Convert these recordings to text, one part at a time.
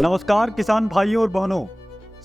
नमस्कार किसान भाइयों और बहनों,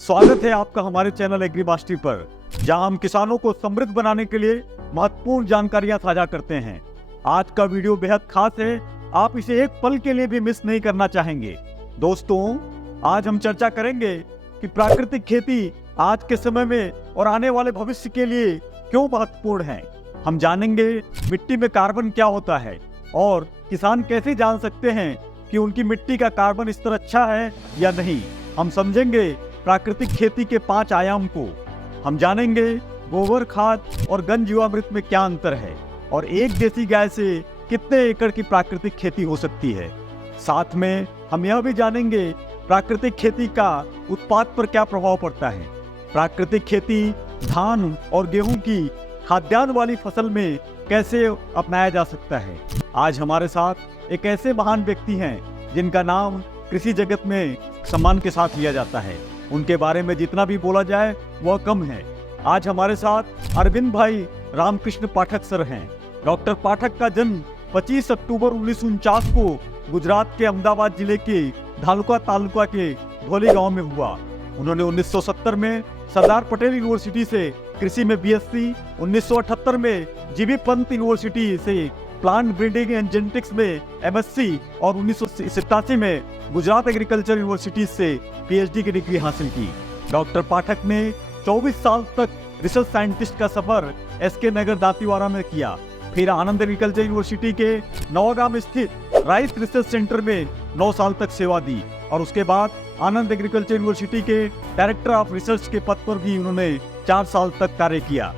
स्वागत है आपका हमारे चैनल एग्री मास्टरी पर, जहां हम किसानों को समृद्ध बनाने के लिए महत्वपूर्ण जानकारियां साझा करते हैं। आज का वीडियो बेहद खास है, आप इसे एक पल के लिए भी मिस नहीं करना चाहेंगे। दोस्तों, आज हम चर्चा करेंगे कि प्राकृतिक खेती आज के समय में और आने वाले भविष्य के लिए क्यों महत्वपूर्ण है। हम जानेंगे मिट्टी में कार्बन क्या होता है और किसान कैसे जान सकते हैं कि उनकी मिट्टी का कार्बन स्तर अच्छा है या नहीं। हम समझेंगे प्राकृतिक खेती के 5 आयाम को। हम जानेंगे गोबर खाद और गन जीवामृत में क्या अंतर है और एक देसी गाय से कितने एकड़ की प्राकृतिक खेती हो सकती है। साथ में हम यह भी जानेंगे प्राकृतिक खेती का उत्पाद पर क्या प्रभाव पड़ता है। प्राकृतिक खेती धान और गेहूं की खाद्यान्न वाली फसल में कैसे अपनाया जा सकता है। आज हमारे साथ एक ऐसे महान व्यक्ति हैं जिनका नाम कृषि जगत में सम्मान के साथ लिया जाता है। उनके बारे में जितना भी बोला जाए वह कम है। आज हमारे साथ अरविंद भाई रामकृष्ण पाठक सर हैं। डॉक्टर पाठक का जन्म 25 अक्टूबर 1949 को गुजरात के अहमदाबाद जिले के धालुका तालुका के धोली गांव में हुआ। उन्होंने 1970 में सरदार पटेल यूनिवर्सिटी से कृषि में बीएससी, 1978 में जीबी पंत यूनिवर्सिटी से प्लांट ब्रीडिंग एंड जेनेटिक्स में एमएससी और 1987 में गुजरात एग्रीकल्चर यूनिवर्सिटी से पीएचडी की डिग्री हासिल की। डॉक्टर पाठक ने 24 साल तक रिसर्च साइंटिस्ट का सफर एसके नगर दांतीवाड़ा में किया। फिर आनंद एग्रीकल्चर यूनिवर्सिटी के नवागांव में स्थित राइस रिसर्च सेंटर में 9 साल तक सेवा दी और उसके बाद आनंद एग्रीकल्चर यूनिवर्सिटी के डायरेक्टर ऑफ रिसर्च के पद पर भी उन्होंने 4 साल तक कार्य किया।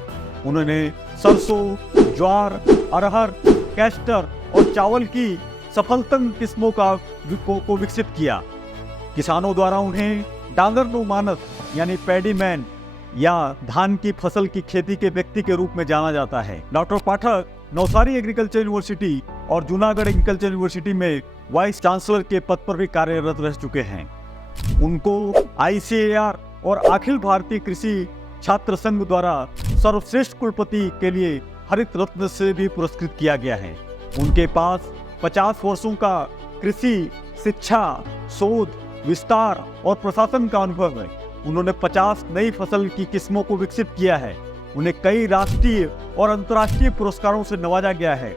उन्होंने सरसों, ज्वार, अरहर, कैस्टर और चावल की सफलतम किस्मों को विकसित किया। किसानों द्वारा उन्हें डांगर मानस यानी पैडी मैन या धान की फसल की खेती के व्यक्ति के रूप में जाना जाता है। डॉक्टर पाठक नवसारी एग्रीकल्चर यूनिवर्सिटी और जूनागढ़ एग्रीकल्चर यूनिवर्सिटी में वाइस चांसलर के पद पर भी कार्यरत रह चुके हैं। उनको ICAR और अखिल भारतीय कृषि छात्र संघ द्वारा सर्वश्रेष्ठ कुलपति के लिए हरित रत्न से भी पुरस्कृत किया गया है। उनके पास 50 वर्षों का कृषि, शिक्षा, शोध, विस्तार और प्रशासन का अनुभव है। उन्होंने 50 नई फसल की किस्मों को विकसित किया है। उन्हें कई राष्ट्रीय और अंतर्राष्ट्रीय पुरस्कारों से नवाजा गया है।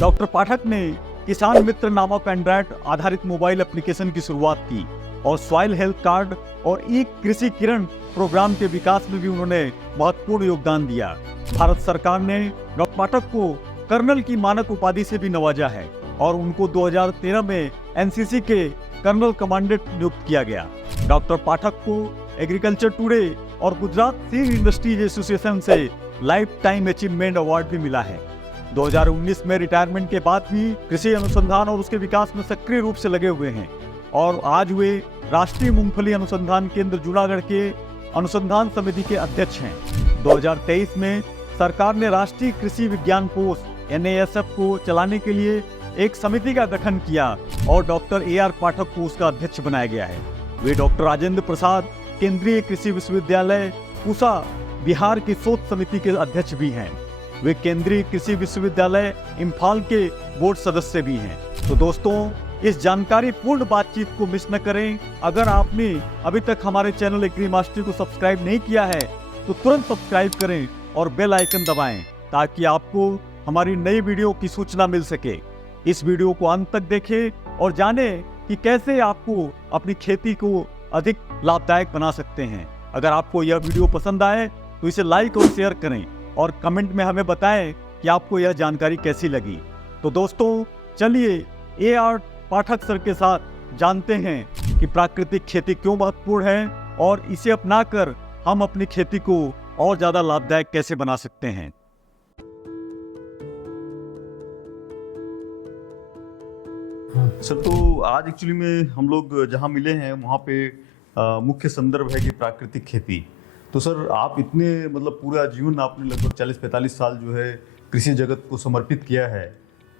डॉक्टर पाठक ने किसान मित्र नामक एंड्रॉयड आधारित मोबाइल एप्लीकेशन की शुरुआत की और सॉइल हेल्थ कार्ड और ई कृषि किरण प्रोग्राम के विकास में भी उन्होंने महत्वपूर्ण योगदान दिया। भारत सरकार ने डॉक्टर पाठक को कर्नल की मानक उपाधि से भी नवाजा है और उनको 2013 में एनसीसी के कर्नल कमांडेंट नियुक्त किया गया। डॉक्टर पाठक को एग्रीकल्चर टुडे और गुजरात सीड इंडस्ट्रीज एसोसिएशन से लाइफ टाइम अचीवमेंट अवार्ड भी मिला है। 2019 में रिटायरमेंट के बाद भी कृषि अनुसंधान और उसके विकास में सक्रिय रूप से लगे हुए हैं और आज वे राष्ट्रीय मूंगफली अनुसंधान केंद्र जूनागढ़ के अनुसंधान समिति के अध्यक्ष हैं। 2023 में सरकार ने राष्ट्रीय कृषि विज्ञान कोष NASF को चलाने के लिए एक समिति का गठन किया और डॉक्टर AR पाठक को उसका अध्यक्ष बनाया गया है। वे डॉक्टर राजेंद्र प्रसाद केंद्रीय कृषि विश्वविद्यालय पूसा बिहार की शोध समिति के अध्यक्ष भी हैं। वे केंद्रीय कृषि विश्वविद्यालय इम्फाल के बोर्ड सदस्य भी हैं। तो दोस्तों, इस जानकारी पूर्ण बातचीत को मिस न करें। अगर आपने अभी तक हमारे चैनल एग्री मास्टरी को सब्सक्राइब नहीं किया है तो तुरंत सब्सक्राइब करें और बेल आइकन दबाएं ताकि आपको हमारी नई वीडियो की सूचना मिल सके। इस वीडियो को अंत तक देखें और जानें कि कैसे आपको अपनी खेती को अधिक लाभदायक बना सकते हैं। अगर आपको यह वीडियो पसंद आए तो इसे लाइक और शेयर करें और कमेंट में हमें बताएं कि आपको यह जानकारी कैसी लगी। तो दोस्तों, चलिए AR पाठक सर के साथ जानते हैं कि प्राकृतिक खेती क्यों महत्वपूर्ण है और इसे अपनाकर हम अपनी खेती को और ज्यादा लाभदायक कैसे बना सकते हैं। सर, तो आज एक्चुअली में हम लोग जहाँ मिले हैं वहाँ पे मुख्य संदर्भ है कि प्राकृतिक खेती। तो सर, आप इतने मतलब पूरा जीवन आपने लगभग 40-45 साल जो है कृषि जगत को समर्पित किया है,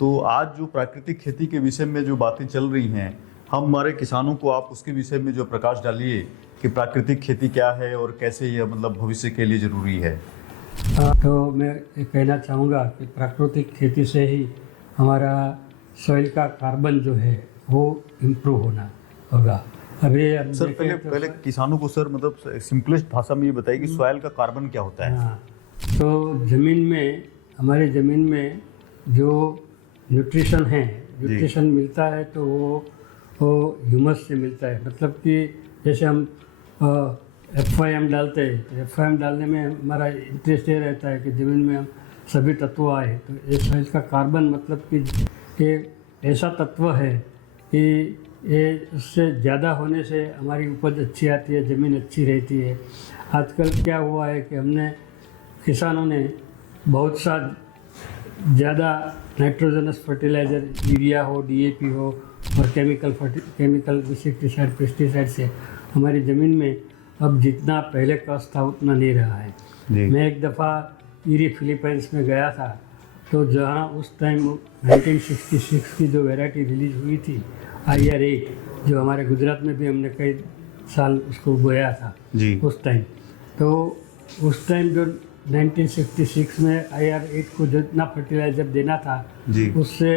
तो आज जो प्राकृतिक खेती के विषय में जो बातें चल रही हैं, हम हमारे किसानों को आप उसके विषय में जो प्रकाश डालिए कि प्राकृतिक खेती क्या है और कैसे यह मतलब भविष्य के लिए ज़रूरी है। तो मैं ये कहना चाहूँगा कि प्राकृतिक खेती से ही हमारा सॉइल का कार्बन जो है वो इम्प्रूव होना होगा। अभी अब सर देखें पहले तो पहले किसानों को सर मतलब सिंपलेस्ट भाषा में ये बताइए कि सॉइल का कार्बन क्या होता है। हाँ, तो ज़मीन में, हमारी ज़मीन में जो न्यूट्रिशन है, न्यूट्रिशन मिलता है तो वो ह्यूमस से मिलता है। मतलब कि जैसे हम FIM डालते हैं, तो FIM डालने में हमारा इंटरेस्ट ये रहता है कि ज़मीन में हम सभी तत्व आए। तो ये सॉइल का कार्बन मतलब कि ये ऐसा तत्व है कि ये उससे ज़्यादा होने से हमारी उपज अच्छी आती है, ज़मीन अच्छी रहती है। आजकल क्या हुआ है कि हमने किसानों ने बहुत सा ज़्यादा नाइट्रोजनस फर्टिलाइज़र, यूरिया हो, DAP हो और केमिकल इंसेक्टिसाइड, पेस्टिसाइड से हमारी ज़मीन में अब जितना पहले कष्ट था उतना नहीं रहा है। मैं एक दफ़ा ईरी फिलीपींस में गया था, तो जहाँ उस टाइम 1966 की जो वैरायटी रिलीज हुई थी IR8, जो हमारे गुजरात में भी हमने कई साल उसको बोया था जी। उस टाइम। तो उस टाइम जो 1966 में IR8 को जितना फर्टिलाइज़र देना था जी। उससे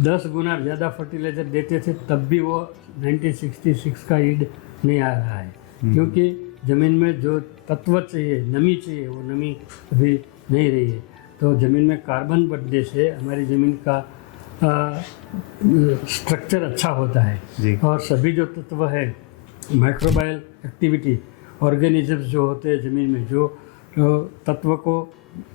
10 गुना ज़्यादा फर्टिलाइज़र देते थे, तब भी वो 1966 का ईल्ड नहीं आ रहा है। क्योंकि ज़मीन में जो तत्व चाहिए, नमी चाहिए, वो नमी अभी नहीं रही है। तो ज़मीन में कार्बन बढ़ने से हमारी ज़मीन का स्ट्रक्चर अच्छा होता है जी। और सभी जो तत्व है, माइक्रोबायल एक्टिविटी, ऑर्गेनिजम्स जो होते हैं ज़मीन में, जो तत्व को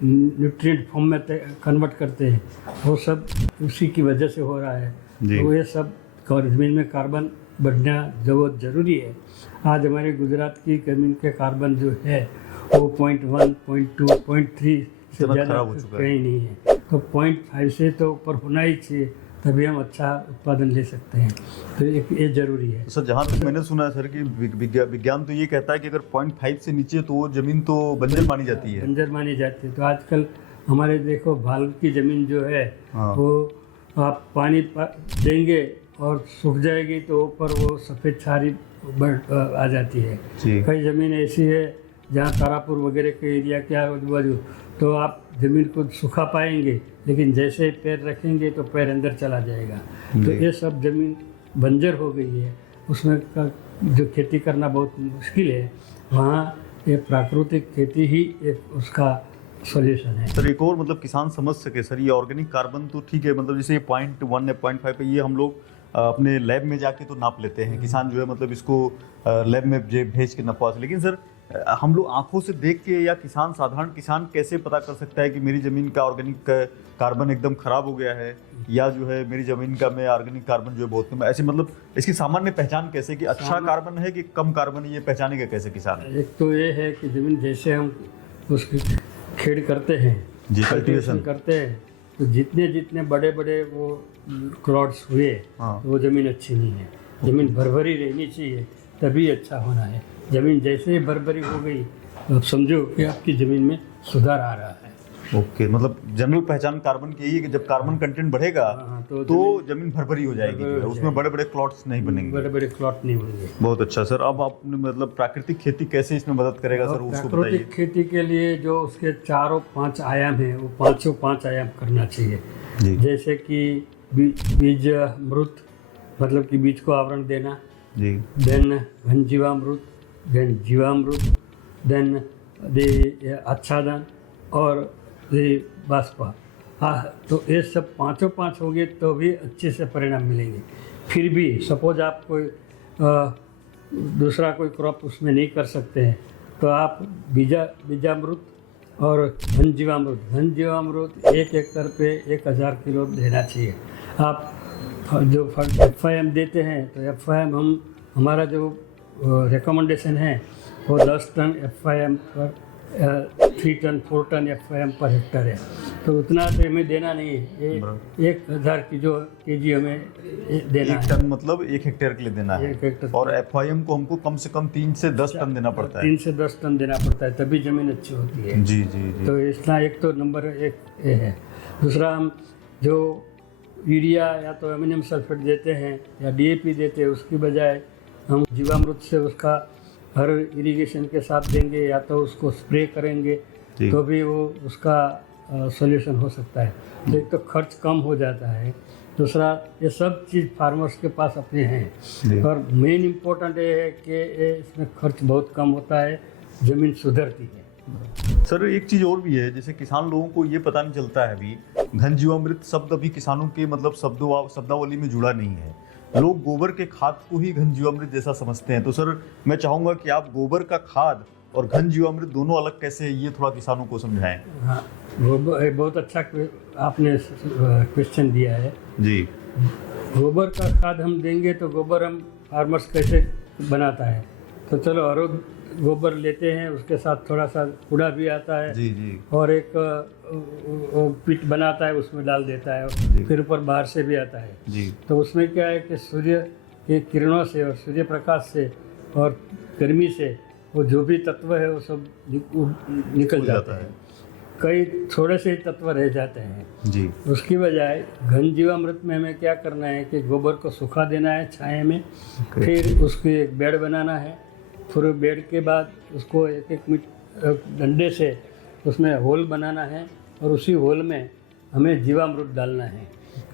न्यूट्रिएंट फॉर्म में कन्वर्ट करते हैं, वो सब उसी की वजह से हो रहा है। जी। तो ये सब ज़मीन में कार्बन बढ़ना बहुत ज़रूरी है। आज हमारे गुजरात की ज़मीन के कार्बन जो है वो 0.1, 0.2, 0.3 से इतना ज़्यादा खराब हो चुका है। कहीं नहीं है। तो 0.5 से तो ऊपर होना ही चाहिए, तभी हम अच्छा उत्पादन ले सकते हैं। तो ये ज़रूरी है। सर जहाँ तक मैंने सुना है सर कि विज्ञान तो ये कहता है कि अगर 0.5 से नीचे तो वो जमीन तो बंजर मानी जाती है। बंजर मानी जाती है। तो आजकल हमारे देखो भाल की ज़मीन जो है, हाँ। वो आप पानी देंगे और सूख जाएगी तो ऊपर वो सफ़ेद छारी आ जाती है। जी। कई ज़मीन ऐसी है जहाँ तारापुर वगैरह के एरिया के आजू बाजू, तो आप ज़मीन को सूखा पाएंगे, लेकिन जैसे पैर रखेंगे तो पैर अंदर चला जाएगा। तो ये सब ज़मीन बंजर हो गई है, उसमें जो खेती करना बहुत मुश्किल है। वहाँ ये प्राकृतिक खेती ही एक उसका सॉल्यूशन है। सर एक और मतलब किसान समझ सके सर, ये ऑर्गेनिक कार्बन तो ठीक है, मतलब जैसे 0.1 या 0.5 पे ये हम लोग अपने लैब में जाके तो नाप लेते हैं, किसान जो है मतलब इसको लैब में भेज के नपवा। लेकिन सर हम लोग आंखों से देख के या किसान, साधारण किसान कैसे पता कर सकता है कि मेरी ज़मीन का ऑर्गेनिक कार्बन एकदम ख़राब हो गया है, या जो है मेरी ज़मीन का में ऑर्गेनिक कार्बन जो है बहुत कम है? ऐसे मतलब इसकी सामान्य पहचान कैसे कि अच्छा कार्बन है कि कम कार्बन है, ये पहचानेगा कैसे किसान? एक तो ये है कि ज़मीन जैसे हम उसकी खेड़ करते हैं, कल्टीवेशन करते हैं, तो जितने जितने बड़े बड़े वो क्लॉट्स हुए, हाँ। वो ज़मीन अच्छी नहीं है। ज़मीन भरभरी रहनी चाहिए, तभी अच्छा होना है। ज़मीन जैसे ही भरभरी हो गई तो आप समझो कि आपकी ज़मीन में सुधार आ रहा है। ओके, मतलब जनरल पहचान कार्बन की यही है कि जब कार्बन कंटेंट बढ़ेगा तो जमीन भरभरी हो जाएगी, उसमें बड़े बड़े क्लॉट्स नहीं बनेंगे, बड़े बड़े क्लॉट नहीं बनेंगे। बहुत अच्छा सर। अब आपने मतलब प्राकृतिक खेती कैसे इसमें मदद करेगा सर, उसको बताइए। प्राकृतिक खेती के लिए जो उसके 4-5 आयाम हैं, वो 5 आयाम करना चाहिए जी। जैसे कि बीज अमृत, मतलब कि बीज को आवरण देना जी। देन घन जीवामृत, देन जीवामृत, देन आच्छादन और बाष्पा। तो ये सब 5 होंगे तो भी अच्छे से परिणाम मिलेंगे। फिर भी सपोज आप कोई दूसरा कोई क्रॉप उसमें नहीं कर सकते हैं, तो आप बीजामृत और घन जीवामृत 1 एकड़ पे 1000 किलो देना चाहिए। आप जो FIM देते हैं, तो FIM हमारा जो रिकमेंडेशन है वो 10 टन FIM पर 3 टन 4 टन FIM पर हेक्टर है। तो उतना तो हमें देना नहीं है, 1000 केजी हमें देना 1 टन मतलब 1 हेक्टेयर के लिए देना है। 1 हेक्टेयर। और FIM को हमको कम से कम 3 से 10 टन देना पड़ता है। 3 से 10 टन देना पड़ता है, तभी ज़मीन अच्छी होती है। जी जी जी। तो इसका एक तो नंबर 1 ये है। दूसरा, हम जो यूरिया या तो अमोनियम सल्फेट देते हैं या DAP देते हैं, उसकी बजाय हम जीवामृत से उसका हर इरिगेशन के साथ देंगे या तो उसको स्प्रे करेंगे, तो भी वो उसका सॉल्यूशन हो सकता है। तो एक तो खर्च कम हो जाता है, दूसरा ये सब चीज़ फार्मर्स के पास अपने जी। हैं। और मेन इम्पोर्टेंट ये है कि इसमें खर्च बहुत कम होता है, ज़मीन सुधरती है। सर एक चीज और भी है, जैसे किसान लोगों को ये पता नहीं चलता है अभी, घन जीवामृत शब्द अभी किसानों के मतलब शब्दावली में जुड़ा नहीं है। लोग गोबर के खाद को ही घन जीवामृत जैसा समझते हैं। तो सर मैं चाहूंगा कि आप गोबर का खाद और घन जीवामृत दोनों अलग कैसे है, ये थोड़ा किसानों को समझाएं। हाँ, गोबर बहुत अच्छा आपने क्वेश्चन दिया है जी। गोबर का खाद हम देंगे तो गोबर हम फार्मर्स कैसे बनाता है, तो चलो हर गोबर लेते हैं, उसके साथ थोड़ा सा कूड़ा भी आता है जी जी और एक पिट बनाता है, उसमें डाल देता है, जी। फिर ऊपर बाहर से भी आता है। जी तो उसमें क्या है कि सूर्य के किरणों से और सूर्य प्रकाश से और गर्मी से वो जो भी तत्व है वो सब निकल हो जाता है। कई थोड़े से ही तत्व रह जाते हैं। जी उसकी बजाय घन जीवामृत में हमें क्या करना है कि गोबर को सुखा देना है छाए में, फिर उसकी एक बेड बनाना है, फिर बेड के बाद उसको एक एक डंडे से उसमें होल बनाना है और उसी होल में हमें जीवामृत डालना है।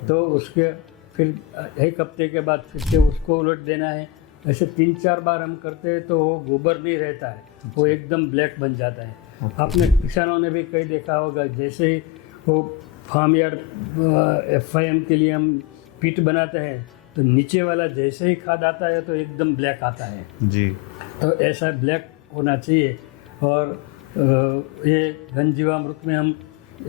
तो उसके फिर एक हफ्ते के बाद फिर से उसको उलट देना है। ऐसे 3-4 बार हम करते हैं तो वो गोबर नहीं रहता है, वो एकदम ब्लैक बन जाता है। आपने किसानों ने भी कई देखा होगा, जैसे ही वो फार्म यार्ड FIM के लिए हम पिट बनाते हैं तो नीचे वाला जैसे ही खाद आता है तो एकदम ब्लैक आता है। जी तो ऐसा ब्लैक होना चाहिए। और ये घन जीवामृत में हम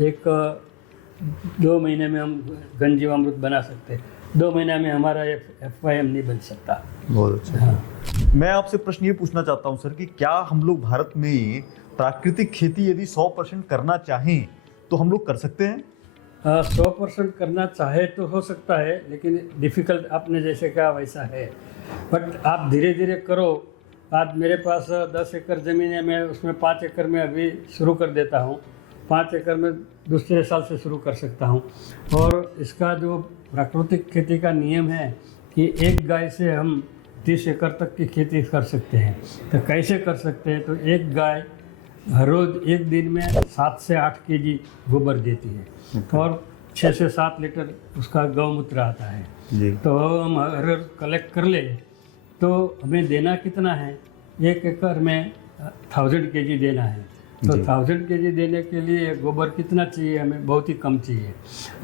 1-2 महीने में हम घन जीवामृत बना सकते हैं। 2 महीने में हमारा FIM नहीं बन सकता। बहुत अच्छा। हाँ। मैं आपसे प्रश्न ये पूछना चाहता हूँ सर कि क्या हम लोग भारत में प्राकृतिक खेती यदि 100% करना चाहें तो हम लोग कर सकते हैं? 100% करना चाहे तो हो सकता है, लेकिन डिफ़िकल्ट आपने जैसे कहा वैसा है। बट आप धीरे धीरे करो। आज मेरे पास 10 एकड़ ज़मीन है, मैं उसमें 5 एकड़ में अभी शुरू कर देता हूँ, 5 एकड़ में दूसरे साल से शुरू कर सकता हूँ। और इसका जो प्राकृतिक खेती का नियम है कि एक गाय से हम 30 एकड़ तक की खेती कर सकते हैं। तो कैसे कर सकते हैं, तो एक गाय हर रोज़ एक दिन में 7 से 8 kg गोबर देती है और 6 से 7 लीटर उसका गौमूत्र आता है। जी तो हम अगर कलेक्ट कर ले तो हमें देना कितना है, 1 एकड़ में 1000 kg देना है। तो जी। 1000 kg देने के लिए गोबर कितना चाहिए, हमें बहुत ही कम चाहिए।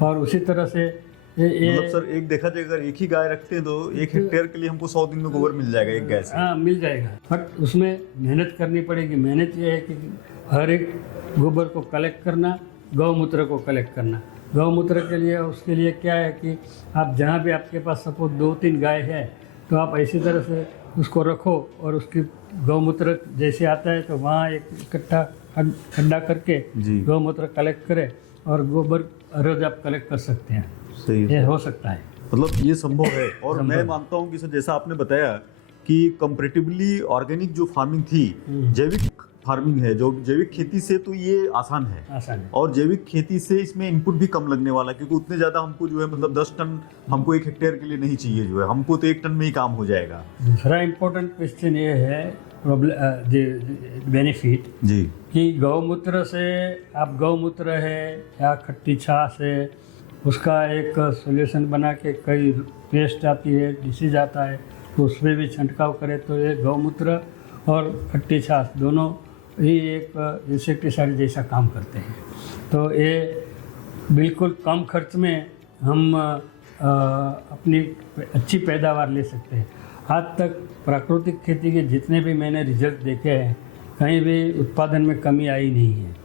और उसी तरह से मतलब सर एक देखा जाए अगर एक ही गाय रखते हैं तो 1 हेक्टेयर के लिए हमको 100 दिन में गोबर मिल जाएगा एक गाय से। हाँ, मिल जाएगा। बट उसमें मेहनत करनी पड़ेगी। मेहनत ये है कि हर एक गोबर को कलेक्ट करना, गौमूत्र को कलेक्ट करना। गौमूत्र के लिए उसके लिए क्या है कि आप जहाँ भी आपके पास सपोज 2-3 गाय है तो आप ऐसी तरह से उसको रखो और उसकी गौमूत्र जैसे आता है तो वहाँ एक इकट्ठा खड्डा करके जी। गौमूत्र कलेक्ट करें और गोबर रोज आप कलेक्ट कर सकते हैं। सही है। ये हो सकता है, मतलब ये संभव है। और संभव मैं है। मानता हूँ कि सर जैसा आपने बताया कि कंपैरेटिवली ऑर्गेनिक जो फार्मिंग थी, जैविक फार्मिंग है, जो जैविक खेती से तो ये आसान है। आसान है। और जैविक खेती से इसमें इनपुट भी कम लगने वाला है, क्योंकि उतने ज़्यादा हमको जो है मतलब 10 टन हमको 1 हेक्टेयर के लिए नहीं चाहिए, जो है हमको तो 1 टन में ही काम हो जाएगा। दूसरा इम्पोर्टेंट क्वेश्चन ये है बेनिफिट जी कि गौमूत्र से आप गौमूत्र है या खट्टी छाछ है उसका एक सॉल्यूशन बना के कई पेस्ट आती है, डिसीज आता है, तो उसमें भी छिड़काव करें तो ये गौमूत्र और खट्टी छाछ दोनों ही एक इंसेक्टिसाइड जैसा काम करते हैं। तो ये बिल्कुल कम खर्च में हम अपनी अच्छी पैदावार ले सकते हैं। आज तक प्राकृतिक खेती के जितने भी मैंने रिजल्ट देखे हैं, कहीं भी उत्पादन में कमी आई नहीं है।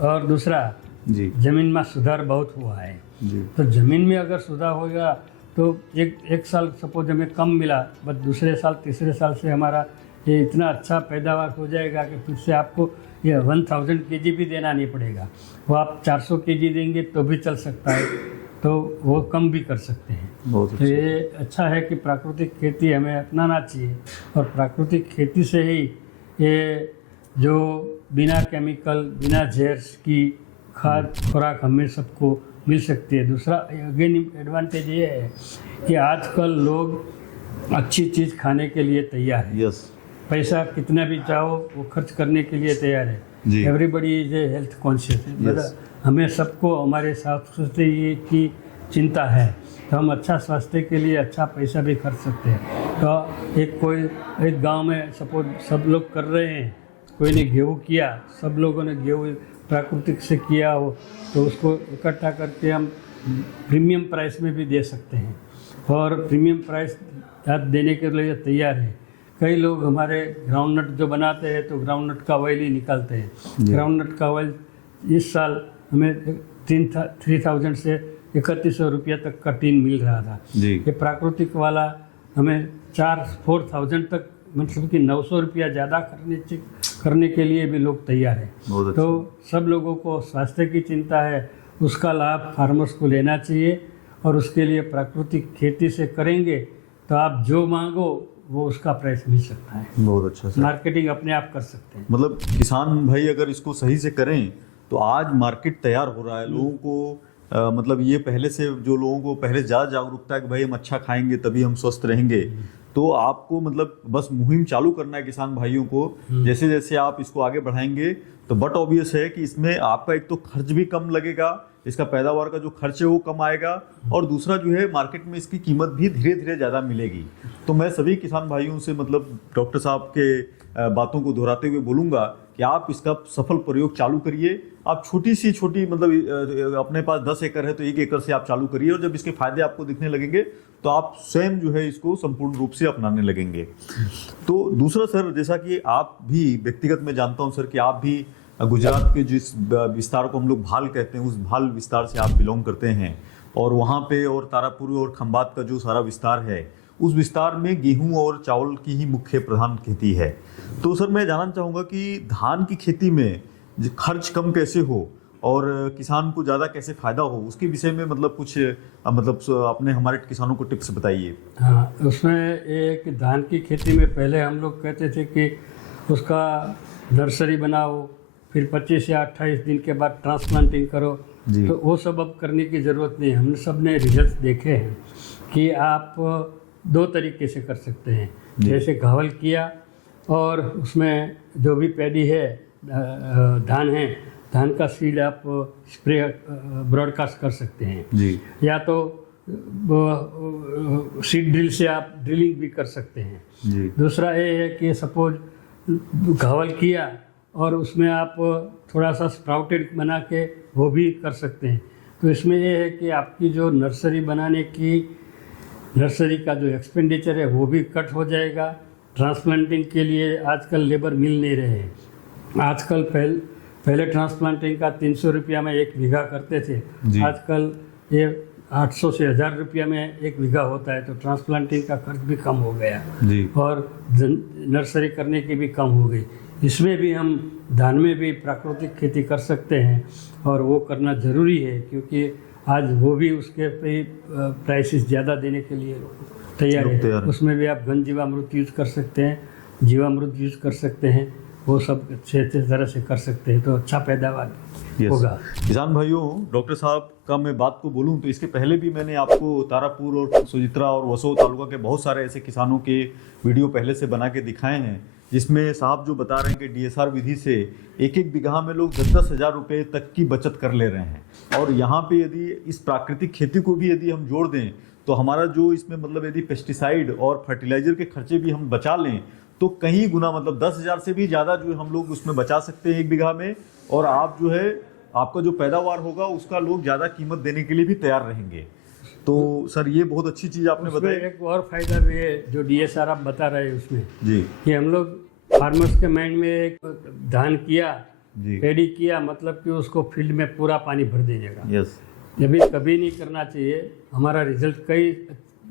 और दूसरा, जी ज़मीन में सुधार बहुत हुआ है। जी तो ज़मीन में अगर सुधार होगा तो एक साल सपोज हमें कम मिला, बट दूसरे साल तीसरे साल से हमारा ये इतना अच्छा पैदावार हो जाएगा कि फिर से आपको ये 1000 kg भी देना नहीं पड़ेगा। वो आप 400 kg देंगे तो भी चल सकता है, तो वो कम भी कर सकते हैं। बहुत तो अच्छा। ये अच्छा है कि प्राकृतिक खेती हमें अपनाना चाहिए और प्राकृतिक खेती से ही ये जो बिना केमिकल बिना जहर की खाद खुराक हमें सबको मिल सकती है। दूसरा अगेन एडवांटेज ये है कि आजकल लोग अच्छी चीज़ खाने के लिए तैयार है। यस पैसा कितना भी चाहो वो खर्च करने के लिए तैयार है। जी। Everybody is a health conscious. मतलब हमें सबको हमारे साथ सोचते ये कि चिंता है तो हम अच्छा स्वास्थ्य के लिए अच्छा पैसा भी खर्च सकते हैं। तो एक गांव में सपोज सब लोग कर रहे हैं, कोई ने गेहूँ किया, सब लोगों ने गेहूँ प्राकृतिक से किया हो तो उसको इकट्ठा करके हम प्रीमियम प्राइस में भी दे सकते हैं और प्रीमियम प्राइस देने के लिए तैयार है। कई लोग हमारे ग्राउंड नट जो बनाते हैं तो ग्राउंड नट का ऑयल ही निकालते हैं। ग्राउंड नट का ऑयल इस साल हमें 3000 से 3100 रुपया तक का टीन मिल रहा था। ये प्राकृतिक वाला हमें 4-4000 तक, मतलब कि 900 रुपया ज़्यादा करने के लिए भी लोग तैयार हैं। तो सब लोगों को स्वास्थ्य की चिंता है, उसका लाभ फार्मर्स को लेना चाहिए और उसके लिए प्राकृतिक खेती से करेंगे तो आप जो मांगो वो उसका प्राइस मिल सकता है। बहुत अच्छा सर। मार्केटिंग अपने आप कर सकते हैं। मतलब किसान भाई अगर इसको सही से करें तो आज मार्केट तैयार हो रहा है। लोगों को मतलब ये पहले से जो लोगों को पहले ज़्यादा जागरूकता है कि भाई हम अच्छा खाएंगे तभी हम स्वस्थ रहेंगे, तो आपको मतलब बस मुहिम चालू करना है किसान भाइयों को। जैसे जैसे आप इसको आगे बढ़ाएंगे तो बट ऑब्वियस है कि इसमें आपका एक तो खर्च भी कम लगेगा, इसका पैदावार का जो खर्च है वो कम आएगा और दूसरा जो है मार्केट में इसकी कीमत भी धीरे धीरे ज़्यादा मिलेगी। तो मैं सभी किसान भाइयों से मतलब डॉक्टर साहब के बातों को दोहराते हुए बोलूँगा कि आप इसका सफल प्रयोग चालू करिए। आप छोटी मतलब अपने पास 10 एकड़ है तो 1 एकड़ से आप चालू करिए और जब इसके फायदे आपको दिखने लगेंगे तो आप स्वयं जो है इसको संपूर्ण रूप से अपनाने लगेंगे। तो दूसरा सर, जैसा कि आप भी व्यक्तिगत मैं जानता हूं सर कि आप भी गुजरात के जिस विस्तार को हम लोग भाल कहते हैं उस भाल विस्तार से आप बिलोंग करते हैं और वहाँ पे और तारापुर और खंबात का जो सारा विस्तार है उस विस्तार में गेहूं और चावल की ही मुख्य प्रधान खेती है। तो सर मैं जानना चाहूँगा कि धान की खेती में खर्च कम कैसे हो और किसान को ज़्यादा कैसे फायदा हो, उसके विषय में मतलब कुछ मतलब अपने हमारे किसानों को टिप्स बताइए। हाँ, उसमें एक धान की खेती में पहले हम लोग कहते थे कि उसका नर्सरी बनाओ, फिर 25 या 28 दिन के बाद ट्रांसप्लांटिंग करो, तो वो सब अब करने की ज़रूरत नहीं है। हमने सब ने रिजल्ट देखे हैं कि आप 2 तरीके से कर सकते हैं। जैसे घावल किया और उसमें जो भी पैडी है धान है, धान का सीड आप स्प्रे ब्रॉडकास्ट कर सकते हैं जी। या तो सीड ड्रिल से आप ड्रिलिंग भी कर सकते हैं जी। दूसरा ये है कि सपोज घावल किया और उसमें आप थोड़ा सा स्प्राउटेड बना के वो भी कर सकते हैं। तो इसमें ये है कि आपकी जो नर्सरी का जो एक्सपेंडिचर है वो भी कट हो जाएगा। ट्रांसप्लांटिंग के लिए आजकल लेबर मिल नहीं रहे हैं। आजकल पहले ट्रांसप्लांटिंग का 300 रुपया में 1 बीघा करते थे, आजकल ये 800 से 1000 रुपया में 1 बीघा होता है। तो ट्रांसप्लांटिंग का खर्च भी कम हो गया और नर्सरी करने की भी कम हो गई। इसमें भी हम धान में भी प्राकृतिक खेती कर सकते हैं और वो करना ज़रूरी है क्योंकि आज वो भी उसके पे प्राइसेस ज़्यादा देने के लिए तैयार है। उसमें भी आप घन जीवामृत यूज कर सकते हैं, जीवामृत यूज कर सकते हैं, वो सब अच्छे तरह से कर सकते हैं तो अच्छा पैदावार होगा। किसान भाइयों, डॉक्टर साहब का मैं बात को बोलूं तो इसके पहले भी मैंने आपको तारापुर और सुजित्रा और वसो तालुका के बहुत सारे ऐसे किसानों के वीडियो पहले से बना के दिखाए हैं जिसमें साहब जो बता रहे हैं कि DSR विधि से 1-1 बीघा में लोग 10-10 हज़ार रुपये तक की बचत कर ले रहे हैं। और यहाँ पे यदि इस प्राकृतिक खेती को भी यदि हम जोड़ दें तो हमारा जो इसमें मतलब यदि पेस्टिसाइड और फर्टिलाइजर के खर्चे भी हम बचा लें तो कहीं गुना मतलब 10,000 से भी ज़्यादा जो हम लोग उसमें बचा सकते हैं 1 बीघा में। और आप जो है आपका जो पैदावार होगा उसका लोग ज़्यादा कीमत देने के लिए भी तैयार रहेंगे। तो सर ये बहुत अच्छी चीज़ आपने बताई। एक और फायदा भी है जो DSR आप बता रहे हैं उसमें जी कि हम लोग फार्मर्स के माइंड में एक धान किया, पैडी किया, मतलब कि उसको फील्ड में पूरा पानी भर देने का। यस, ये भी कभी नहीं करना चाहिए। हमारा रिजल्ट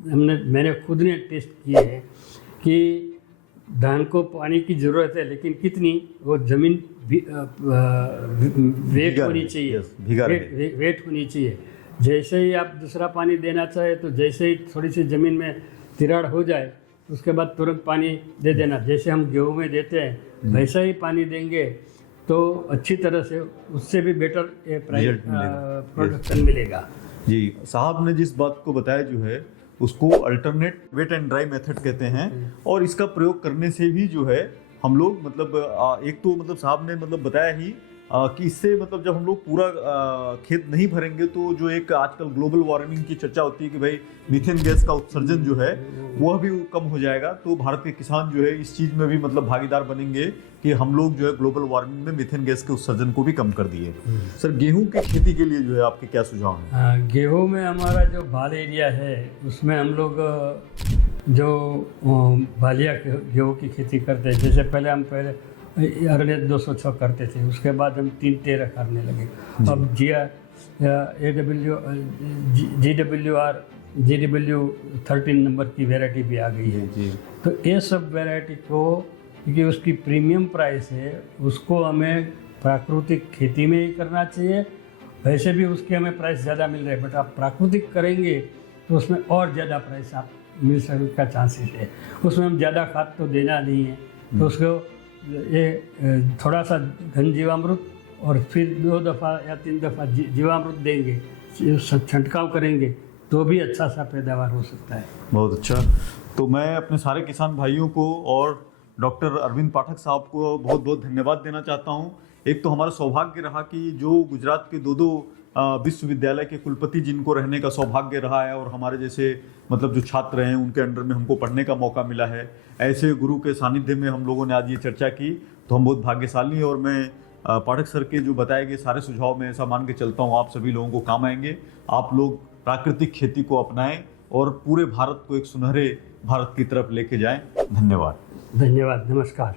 मैंने खुद ने टेस्ट किए हैं कि धान को पानी की ज़रूरत है लेकिन कितनी, वो ज़मीन वेट होनी चाहिए, वेट होनी चाहिए। जैसे ही आप दूसरा पानी देना चाहे तो जैसे ही थोड़ी सी ज़मीन में तिराड़ हो जाए उसके बाद तुरंत पानी दे देना। जैसे हम गेहूँ में देते हैं वैसा ही पानी देंगे तो अच्छी तरह से उससे भी बेटर प्रोडक्शन मिलेगा। जी, साहब ने जिस बात को बताया जो है उसको alternate wet and dry method कहते हैं और इसका प्रयोग करने से भी जो है हम लोग मतलब एक तो मतलब साहब ने मतलब बताया ही कि इससे मतलब जब हम लोग पूरा खेत नहीं भरेंगे तो जो एक आजकल ग्लोबल वार्मिंग की चर्चा होती है कि भाई मीथेन गैस का उत्सर्जन जो है वह भी कम हो जाएगा, तो भारत के किसान जो है इस चीज में भी मतलब भागीदार बनेंगे कि हम लोग जो है ग्लोबल वार्मिंग में मीथेन गैस के उत्सर्जन को भी कम कर दिए। सर, गेहूं की खेती के लिए जो है आपके क्या सुझाव हैं? गेहूँ में हमारा जो बाल एरिया है उसमें हम लोग जो बालिया गेहूँ की खेती करते हैं, जैसे पहले हम अगले 206 करते थे, उसके बाद हम 313 करने लगे। अब GW 13 नंबर की वैरायटी भी आ गई है। तो ये सब वैरायटी को, क्योंकि उसकी प्रीमियम प्राइस है, उसको हमें प्राकृतिक खेती में ही करना चाहिए। वैसे भी उसके हमें प्राइस ज़्यादा मिल रहे हैं, बट आप प्राकृतिक करेंगे तो उसमें और ज़्यादा प्राइस आप मिल सकने का चांसेस है। उसमें हम ज़्यादा खाद तो देना नहीं है, तो उसको ये थोड़ा सा घन जीवामृत और फिर 2 दफ़ा या 3 दफ़ा जीवामृत देंगे, छिड़काव करेंगे तो भी अच्छा सा पैदावार हो सकता है। बहुत अच्छा। तो मैं अपने सारे किसान भाइयों को और डॉक्टर अरविंद पाठक साहब को बहुत बहुत धन्यवाद देना चाहता हूं। एक तो हमारा सौभाग्य रहा कि जो गुजरात के दो विश्वविद्यालय के कुलपति जिनको रहने का सौभाग्य रहा है और हमारे जैसे मतलब जो छात्र हैं उनके अंडर में हमको पढ़ने का मौका मिला है, ऐसे गुरु के सानिध्य में हम लोगों ने आज ये चर्चा की, तो हम बहुत भाग्यशाली हैं। और मैं पाठक सर के जो बताए गए सारे सुझाव में ऐसा मान के चलता हूँ आप सभी लोगों को काम आएंगे। आप लोग प्राकृतिक खेती को अपनाएं और पूरे भारत को एक सुनहरे भारत की तरफ लेके जाएं। धन्यवाद। धन्यवाद, नमस्कार।